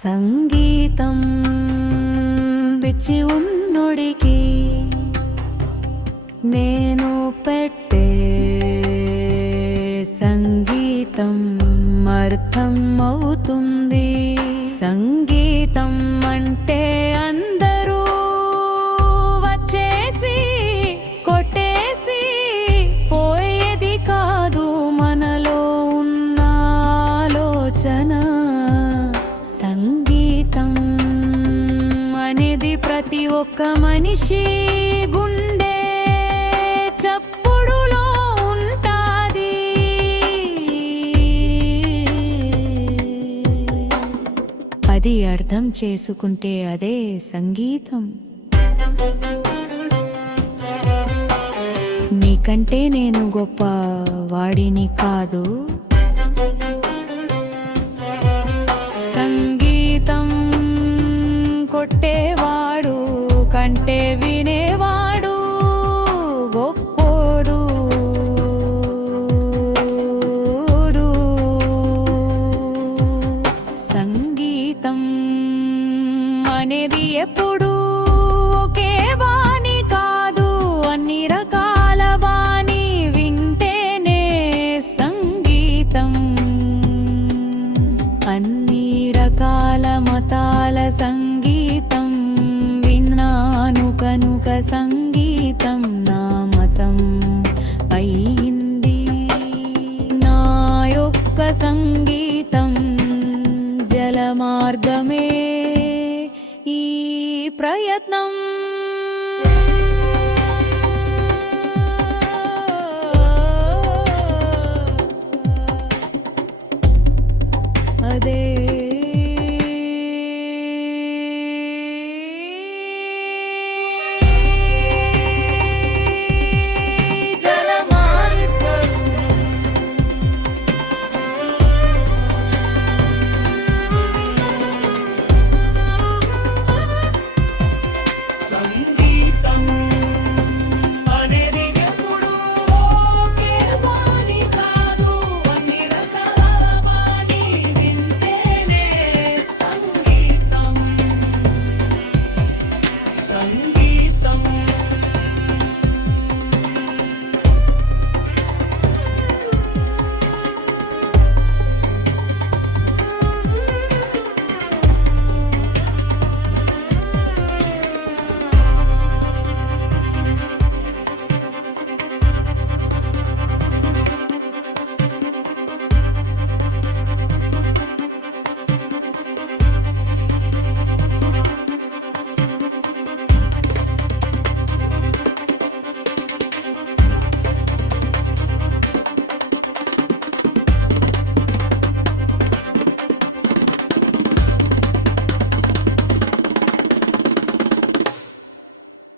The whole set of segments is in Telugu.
సంగీతం విచ్చి ఉన్నుడికి నేను పెట్టే సంగీతం అర్థం అవుతుంది సంగీతం అంటే అందరూ వచ్చేసి కొట్టేసి పోయేది కాదు మనలో ఉన్న ఆలోచన. సంగీతం అనేది ప్రతి ఒక్క మనిషి గుండె చప్పుడులో అది అర్థం చేసుకుంటే అదే సంగీతం. నీకంటే నేను గొప్ప వాడిని కాదు. సంగీతం కొట్టేవాడు కంటే అన్ని రకాల మతాల సంగీతం విన్నాను కనుక సంగీతం నా మతం. అయింది నా యొక్క సంగీతం జలమార్గమే. ఈ ప్రయత్నం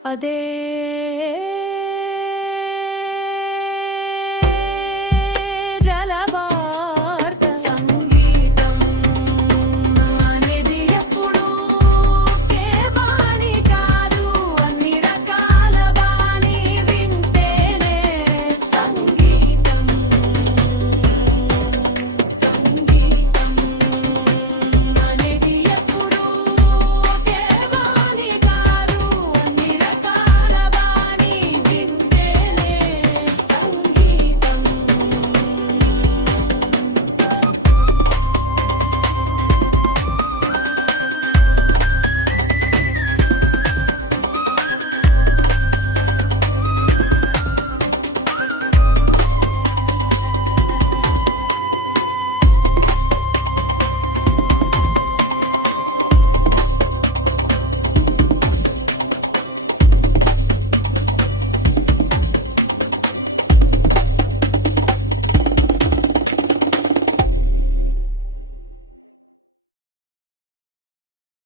അതേ